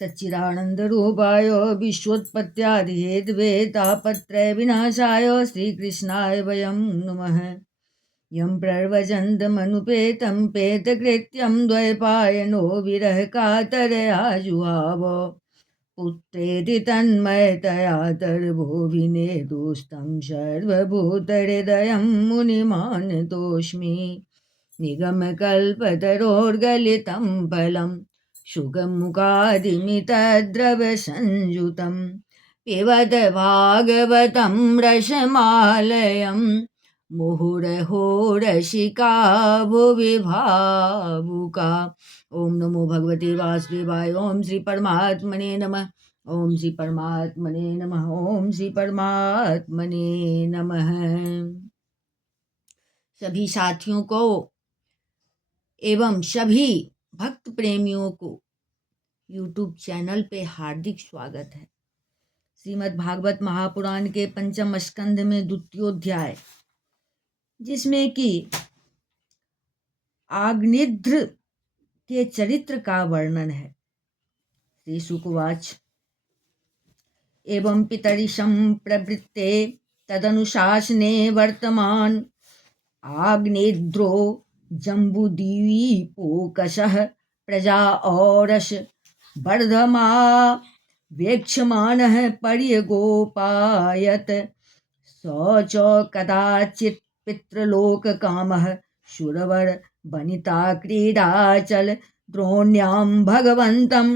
सच्चिदानन्दरूपाय विश्वोत्पत्त्यादिहेतवे तापत्रयविनाशाय श्रीकृष्णाय वयं नुमः। यं प्रव्रजन्तमनुपेतं पेतकृत्यं द्वैपायनो विरहकातरया जुहाव पुत्रेति तन्मयतया तर्वोऽभिनेदुस्तं सर्वभूतहृदयं मुनिमानतोऽस्मि। निगमकल्पतरोर्गलितं फलं शुकमुखादिमितद्रवसंयुतं पिबत भागवतं रसमालयं मुहुरहो रसिका भुवि भावुका। ओम नमो भगवते वासुदेवाय। ओम श्री परमात्मने नमः। ओम श्री परमात्मने नमः। ओम श्री परमात्मने नमः। सभी साथियों को एवं सभी भक्त प्रेमियों को YouTube चैनल पे हार्दिक स्वागत है। श्रीमद् भागवत महापुराण के पंचम स्कंध में द्वितीयोध्याय, जिसमें कि आग्निध्र के चरित्र का वर्णन है। श्री शुकवाच एवं पितरिशं प्रवृत्ते तदनुशासने वर्तमान आग्नेद्रो जम्बुद्वीपोकशः प्रजा औरस वर्धमा वेक्षमानः पर्यगोपायत स च कदाचित् पितृलोककामः शूरवर वनिता क्रीडाचल द्रोण्यां भगवन्तं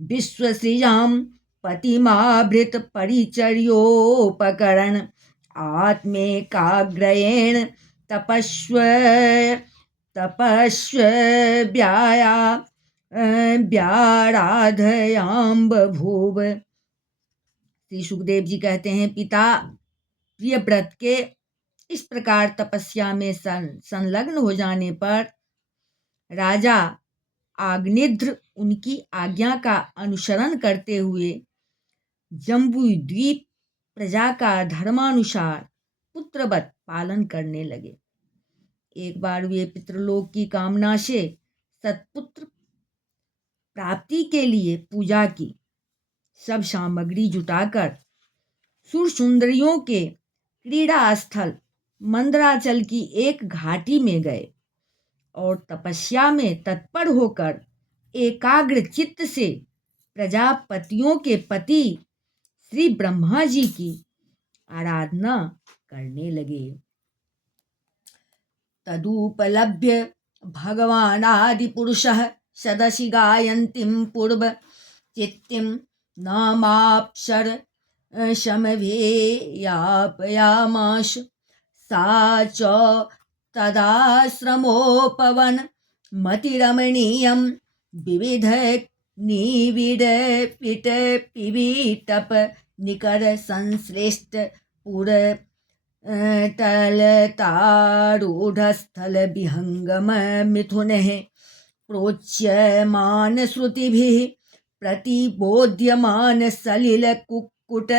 विश्वसृजां पतिमाभृत परिचर्योपकरण आत्मेकाग्रयेण व्याराधयां बभूव। श्री सुखदेव जी कहते हैं, पिता प्रियव्रत के इस प्रकार तपस्या में संलग्न हो जाने पर राजा आग्निध्र उनकी आज्ञा का अनुसरण करते हुए जम्बूद्वीप प्रजा का धर्मानुसार पुत्रवत पालन करने लगे। एक बार वे पितृलोक की कामना से सत्पुत्र प्राप्ति के लिए पूजा की सब सामग्री जुटाकर सुर सुंदरियों के क्रीड़ा स्थल मंदराचल की एक घाटी में गए और तपस्या में तत्पर होकर एकाग्र चित्त से प्रजापतियों के पति श्री ब्रह्मा जी की आराधना करने लगे। तदुपलभ्य भगवानादिपुरुषः सदसि गायन्तीं पूर्व चित्तिं नामाप्सर समवेयापयामास। सा च तदाश्रमोपवन मतिरमणीयं विविध निविड पिट पिबीटप निकर संश्लिष्ट पुर तलतारूढ़स्थल विहंगम मिथुनः प्रोच्यमान श्रुतिभिः प्रतिबोध्यमान सलिल कुक्कुट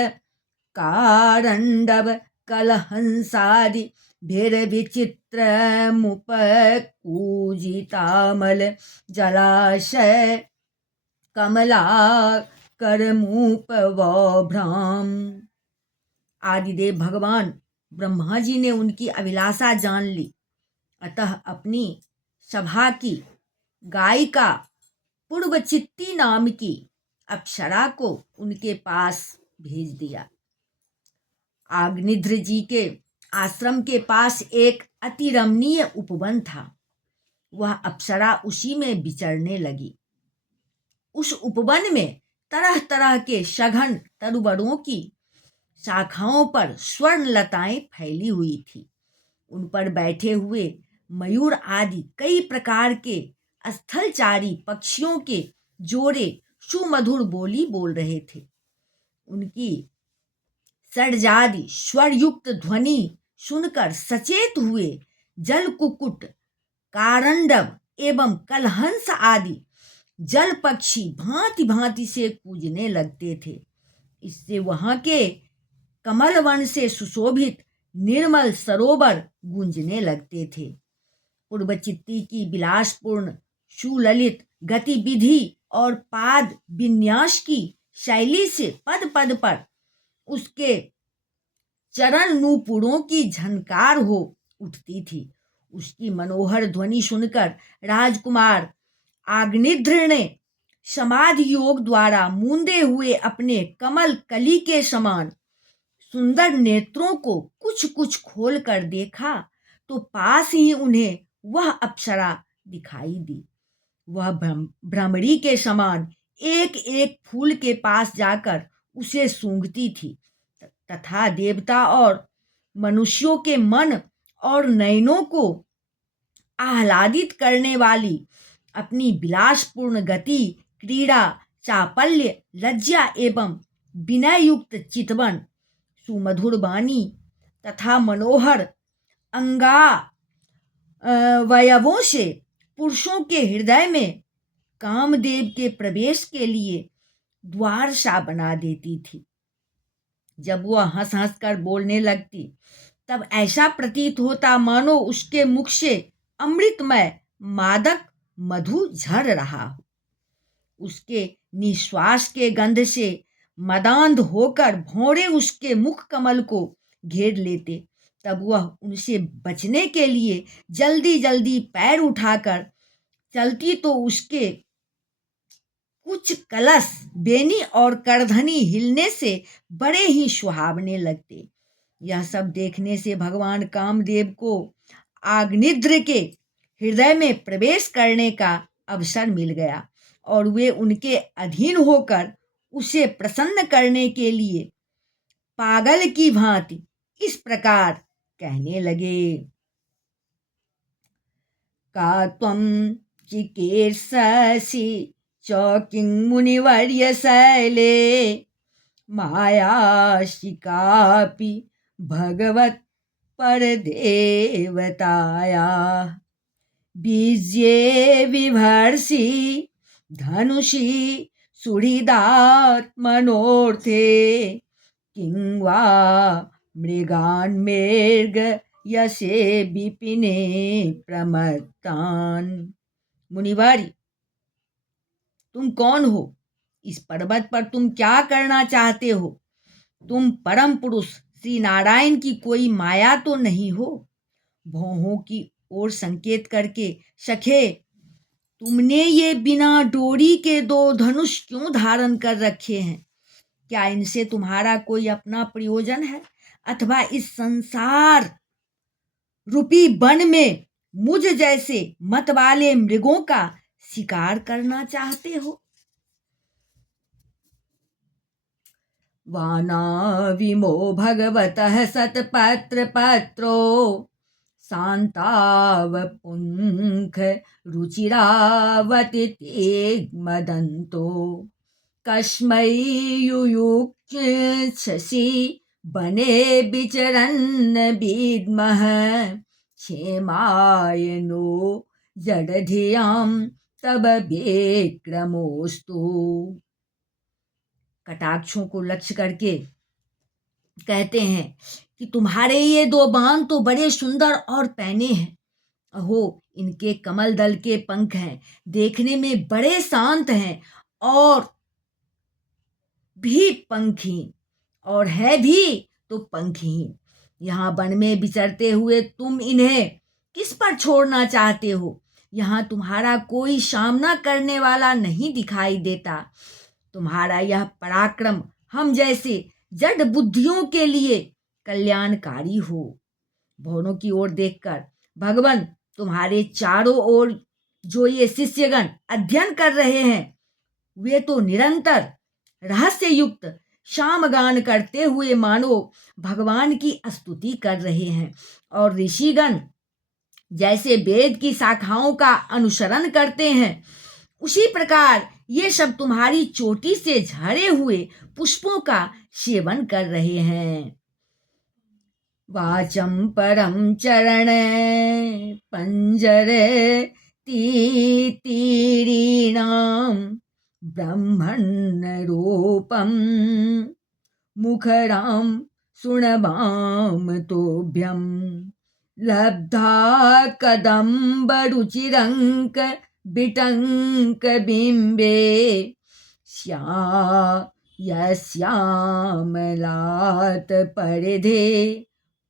कारंडव कलहंसादि भिरविचित्रमुपकूजितामल जलाशय कमला करमूपवभ्राम। आदिदेव भगवान ब्रह्मा जी ने उनकी अभिलाषा जान ली, अतः अपनी सभा की गायिका पूर्वचित्ती नाम की अप्सरा को उनके पास भेज दिया। आग्निध्र जी के आश्रम के पास एक अति रमणीय उपवन था। वह अप्सरा उसी में विचरने लगी। उस उपवन में तरह तरह के सघन तरुवरों की शाखाओं पर स्वर्ण लताएं फैली हुई थी। उन पर बैठे हुए मयूर आदि कई प्रकार के स्थलचारी पक्षियों के जोड़े सुमधुर बोली बोल रहे थे। उनकी षड्जादि स्वरयुक्त ध्वनि सुनकर सचेत हुए जल कुक्कुट कारंडव एवं कलहंस आदि जल पक्षी भांति भांति से कूजने लगते थे। इससे वहां के कमल वन से सुशोभित निर्मल सरोवर गूंजने लगते थे। पूर्वचित्ती की विलासपूर्ण सुललित गतिविधि और पाद विन्यास की शैली से पद पद पर उसके चरण नूपुरों की झनकार हो उठती थी। उसकी मनोहर ध्वनि सुनकर राजकुमार आग्निध्र ने समाधि योग द्वारा मूंदे हुए अपने कमल कली के समान सुंदर नेत्रों को कुछ कुछ खोल कर देखा तो पास ही उन्हें वह अप्सरा दिखाई दी। वह भ्रमरी के समान एक एक फूल के पास जाकर उसे सूंघती थी तथा देवता और मनुष्यों के मन और नयनों को आह्लादित करने वाली अपनी विलासपूर्ण गति, क्रीड़ा, चापल्य, लज्जा एवं विनययुक्त चितवन, सुमधुर वाणी तथा मनोहर वयवों से पुरुषों के हृदय में कामदेव के प्रवेश के लिए द्वार सा बना देती थी। जब वह हंस हंस कर बोलने लगती तब ऐसा प्रतीत होता मानो उसके मुख से अमृतमय मादक मधु झर रहा हो। उसके निश्वास के गंध से मदांध होकर भौरे उसके मुख कमल को घेर लेते। तब वह उनसे बचने के लिए जल्दी जल्दी पैर उठाकर चलती तो उसके कुछ कलश, बेनी और करधनी हिलने से बड़े ही सुहावने लगते। यह सब देखने से भगवान कामदेव को आग्निध्र के हृदय में प्रवेश करने का अवसर मिल गया और वे उनके अधीन होकर उसे प्रसन्न करने के लिए पागल की भांति इस प्रकार कहने लगे। का त्वं चिकीर्षसि चौकिं मुनिवर्य शैले मायाशिकापि भगवत् परदेवताया बीज्ये विभर्षि धनुषि सुहृदात्मनोर्थे किं वा मृगान्मेर्ग यसे विपिने प्रमत्तान्। मुनिवर्य, तुम कौन हो? इस पर्वत पर तुम क्या करना चाहते हो? तुम परम पुरुष श्री नारायण की कोई माया तो नहीं हो? भौहों की ओर संकेत करके, सखे, तुमने ये बिना डोरी के 2 धनुष क्यों धारण कर रखे हैं? क्या इनसे तुम्हारा कोई अपना प्रयोजन है अथवा इस संसार रूपी वन में मुझ जैसे मत वाले मृगों का शिकार करना चाहते हो? वानाविमो भगवतः सतपत्र पत्रो शान्तावपुंख रुचिरावति मदन्तो कस्मै युयुक्षसि बने विचरन् विद्मः क्षेमाय नो जडधियां तब विक्रमोस्तु। कटाक्षों को लक्ष्य करके कहते हैं कि तुम्हारे ये 2 बाण तो बड़े सुंदर और पैने हैं। अहो, इनके कमल दल के पंख हैं, देखने में बड़े शांत हैं और भी पंखहीन, और है भी तो पंखहीन। यहाँ वन में विचरते हुए तुम इन्हें किस पर छोड़ना चाहते हो? यहाँ तुम्हारा कोई सामना करने वाला नहीं दिखाई देता। तुम्हारा यह पराक्रम हम जैसे जड़ बुद्धियों के लिए कल्याणकारी हो। भौरों की ओर देखकर, भगवान, तुम्हारे चारों ओर जो ये शिष्यगण अध्ययन कर रहे हैं, वे तो निरंतर रहस्य युक्त शामगान करते हुए मानो भगवान की स्तुति कर रहे हैं, और ऋषिगण जैसे वेद की शाखाओं का अनुसरण करते हैं, उसी प्रकार ये सब तुम्हारी चोटी से झरे हुए पुष्पों का सेवन कर रहे हैं। वाचम परम चरण पंजरे तीतीरीणाम ब्रह्मण रूपम मुखराम सुणवाम तोभ्यम लब्धा कदम्ब रुचिरंक बिटंक बिंबे यश्यामलात परिधे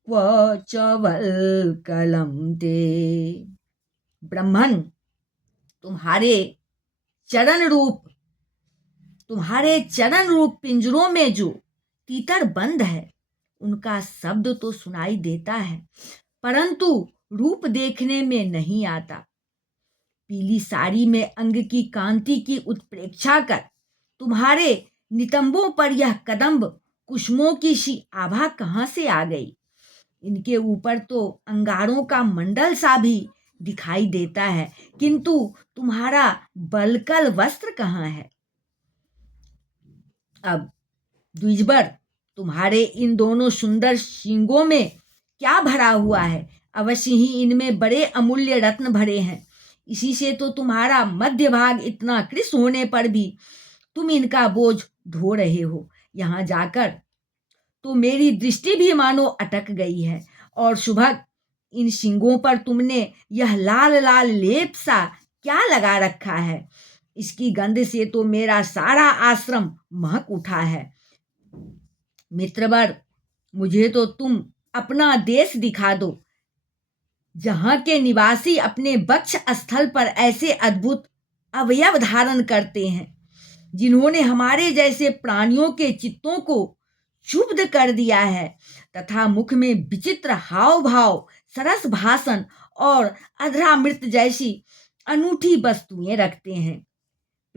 क्व चवल कलम ते। ब्रह्मन, तुम्हारे चरण रूप पिंजरों में जो तीतर बंद है, उनका शब्द तो सुनाई देता है, परंतु रूप देखने में नहीं आता। पीली साड़ी में अंग की कांति की उत्प्रेक्षा कर तुम्हारे नितंबों पर यह कदम्ब कुसुमों की सी आभा कहाँ से आ गई? इनके ऊपर तो अंगारों का मंडल सा भी दिखाई देता है, किंतु तुम्हारा बलकल वस्त्र कहाँ है? अब द्विजवर, तुम्हारे इन दोनों सुंदर सींगों में क्या भरा हुआ है? अवश्य ही इनमें बड़े अमूल्य रत्न भरे हैं। इसी से तो तुम्हारा मध्य भाग इतना कृश होने पर भी तुम इनका बोझ ढो रहे हो। यहाँ जाकर तो मेरी दृष्टि भी मानो अटक गई है। और सुभग, इन सींगों पर तुमने यह लाल लाल लेप सा क्या लगा रखा है? इसकी गंध से तो मेरा सारा आश्रम महक उठा है। मित्रवर, मुझे तो तुम अपना देश दिखा दो, जहाँ के निवासी अपने वक्ष स्थल पर ऐसे अद्भुत अवयव धारण करते हैं, जिन्होंने हमारे जैसे प्राणियों के चित्तों को क्षुब्ध कर दिया है, तथा मुख में विचित्र हाव भाव, सरस भाषण और अधरामृत जैसी अनूठी वस्तुएं रखते हैं।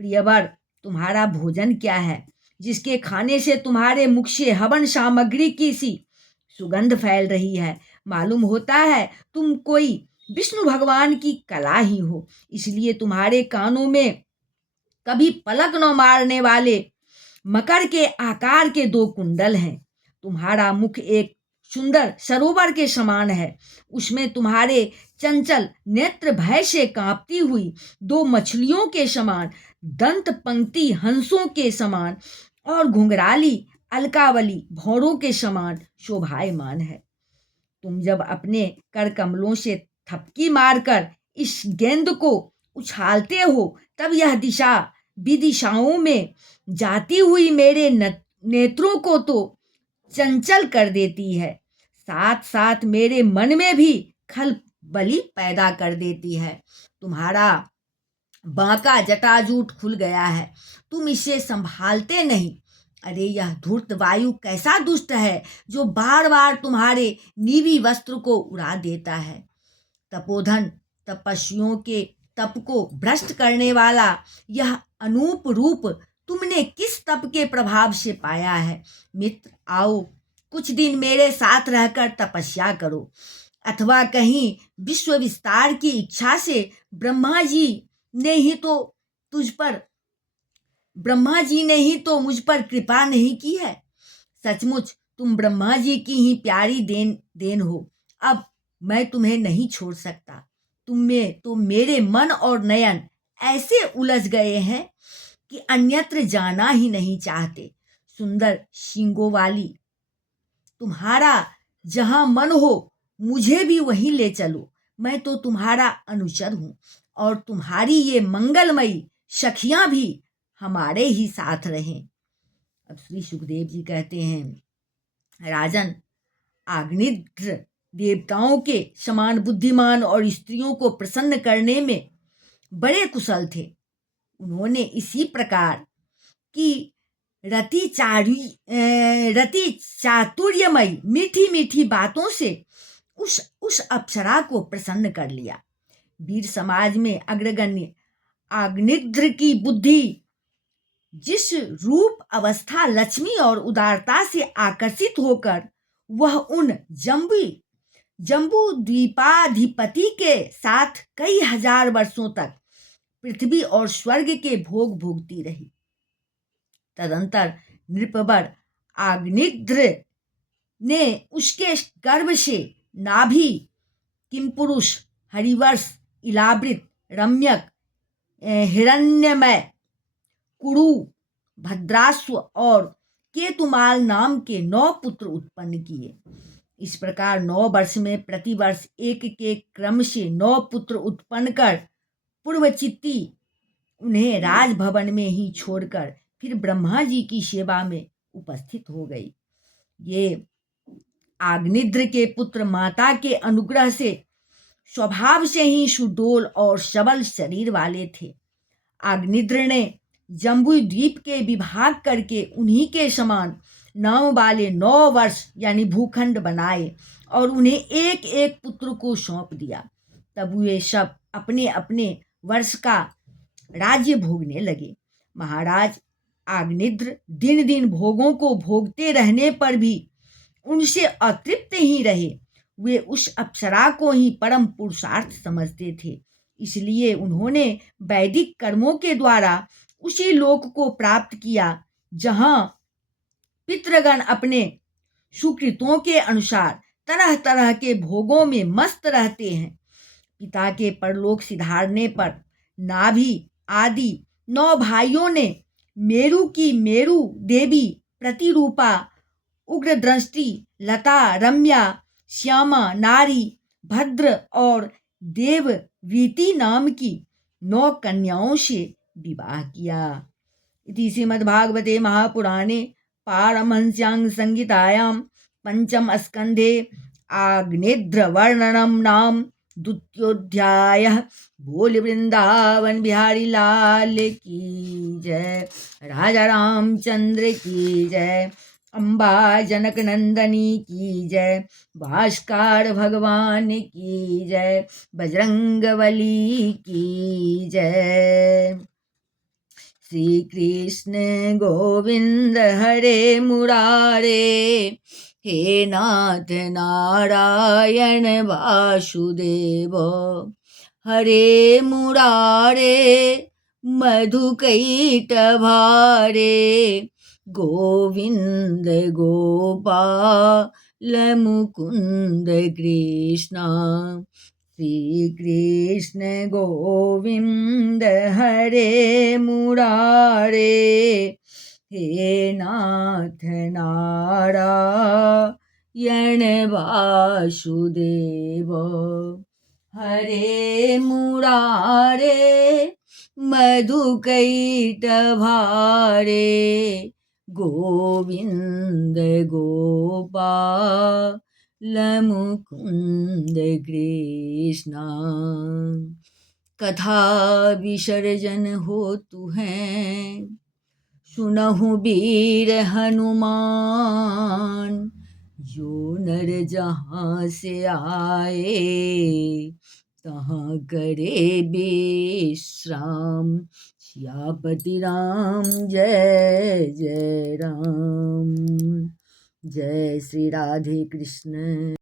प्रियवर, तुम्हारा भोजन क्या है, जिसके खाने से तुम्हारे मुख से हवन सामग्री की सी सुगंध फैल रही है? मालूम होता है तुम कोई विष्णु भगवान की कला ही हो, इसलिए तुम्हारे कानों में कभी पलक न मारने वाले मकर के आकार के 2 कुंडल हैं। तुम्हारा मुख एक सुंदर सरोवर के समान है, उसमें तुम्हारे चंचल नेत्र भय से कांपती हुई 2 मछलियों के समान, दंत पंक्ति हंसों के समान और घुंघराली अलकावली भौरों के समान शोभायमान है। तुम जब अपने कर कमलों से थपकी मारकर इस गेंद को उछालते हो, तब यह दिशा विदिशाओं में जाती हुई मेरे नेत्रों को तो चंचल कर देती है, साथ साथ मेरे मन में भी खलबली पैदा कर देती है। तुम्हारा बांका जटाजूट खुल गया है, तुम इसे संभालते नहीं। अरे, यह धूर्त वायु कैसा दुष्ट है, जो बार बार तुम्हारे नीवी वस्त्र को उड़ा देता है। तपोधन तपस्वियों के तप को भ्रष्ट करने वाला यह अनूप रूप तुमने किस तप के प्रभाव से पाया है? मित्र, आओ, कुछ दिन मेरे साथ रहकर तपस्या करो, अथवा कहीं विश्व विस्तार की इच्छा से ब्रह्मा जी ने ही तो मुझ पर कृपा नहीं की है। सचमुच तुम ब्रह्मा जी की ही प्यारी देन हो। अब मैं तुम्हें नहीं छोड़ सकता। तुम में तो मेरे मन और नयन ऐसे उलझ गए हैं कि अन्यत्र जाना ही नहीं चाहते। सुंदर सींगों वाली, तुम्हारा जहां मन हो मुझे भी वहीं ले चलो। मैं तो तुम्हारा अनुचर हूं, और तुम्हारी ये मंगलमयी सखियां भी हमारे ही साथ रहें। अब श्री सुखदेव जी कहते हैं, राजन, आग्निद्र देवताओं के समान बुद्धिमान और स्त्रियों को प्रसन्न करने में बड़े कुशल थे। उन्होंने इसी प्रकार की रति चातुर्यमयी मीठी मीठी बातों से उस अप्सरा को प्रसन्न कर लिया। वीर समाज में अग्रगण्य आग्निद्र की बुद्धि जिस रूप अवस्था, लक्ष्मी और उदारता से आकर्षित होकर वह उन जम्बू द्वीपाधिपति के साथ कई हजार वर्षों तक पृथ्वी और स्वर्ग के भोग भोगती रही। तदंतर नृपवर आग्निद्र ने उसके गर्भ से नाभि, किमपुरुष, हरिवर्ष, इलावृत, रम्यक, हिरण्यमय, कुरु, भद्राश्व और केतुमाल नाम के 9 पुत्र उत्पन्न किए। इस प्रकार 9 वर्ष में प्रतिवर्ष एक के क्रम से 9 पुत्र उत्पन्न कर पूर्वचित्ती उन्हें राजभवन में ही छोड़कर फिर ब्रह्मा जी की सेवा में उपस्थित हो गई। ये आग्निद्र के पुत्र माता के अनुग्रह से स्वभाव से ही सुडोल और सबल शरीर वाले थे। आग्निद्र ने जम्बू द्वीप के विभाग करके उन्हीं के समान नाम वाले 9 वर्ष यानी भूखंड बनाए और उन्हें एक एक पुत्र को सौंप दिया। तब वे सब अपने अपने वर्ष का राज्य भोगने लगे। महाराज आग्निद्र दिन दिन भोगों को भोगते रहने पर भी उनसे अतृप्त ही रहे। वे उस अप्सरा को ही परम पुरुषार्थ समझते थे, इसलिए उन्होंने वैदिक कर्मों के द्वारा उसी लोक को प्राप्त किया जहाँ पितृगण अपने सुकृतों के अनुसार तरह तरह के भोगों में मस्त रहते हैं। पिता के परलोक सिधारने पर नाभि आदि 9 भाइयों ने मेरु की मेरु देवी प्रतिरूपा उग्र दृष्टि, लता, रम्या, श्यामा, नारी, भद्र और देववीति नाम की 9 कन्याओं से विवाह किया। इति श्रीमद्भागवते महापुराणे पारमहंस्यां संहितायां पंचम स्कंधे आग्नेद्र वर्णनम नाम द्वितीयोऽध्यायः। बोल वृंदावन बिहारी लाल की जय, राजा रामचंद्र की जय, अम्बा जनक नंदनी की जय, भास्कर भगवान की जय, बजरंगबली की जय। श्री कृष्ण गोविंद हरे मुरारे, हे नाथ नारायण वासुदेव, हरे मुरारे मधुकैटभारे, गोविंद गोपाल मुकुंद कृष्ण। श्री कृष्ण गोविंद हरे मुरारे, हे नाथ नारायण वासुदेव, हरे मुरारे मधुकैटभारे, गोविंद गोपाल मुकुंद कृष्ण। कथा विसर्जन होतु हैं, सुनहु वीर हनुमान, जो नर जहाँ से आए तहाँ करे विश्राम। सियापति राम जय जय राम। जय श्री राधे कृष्ण।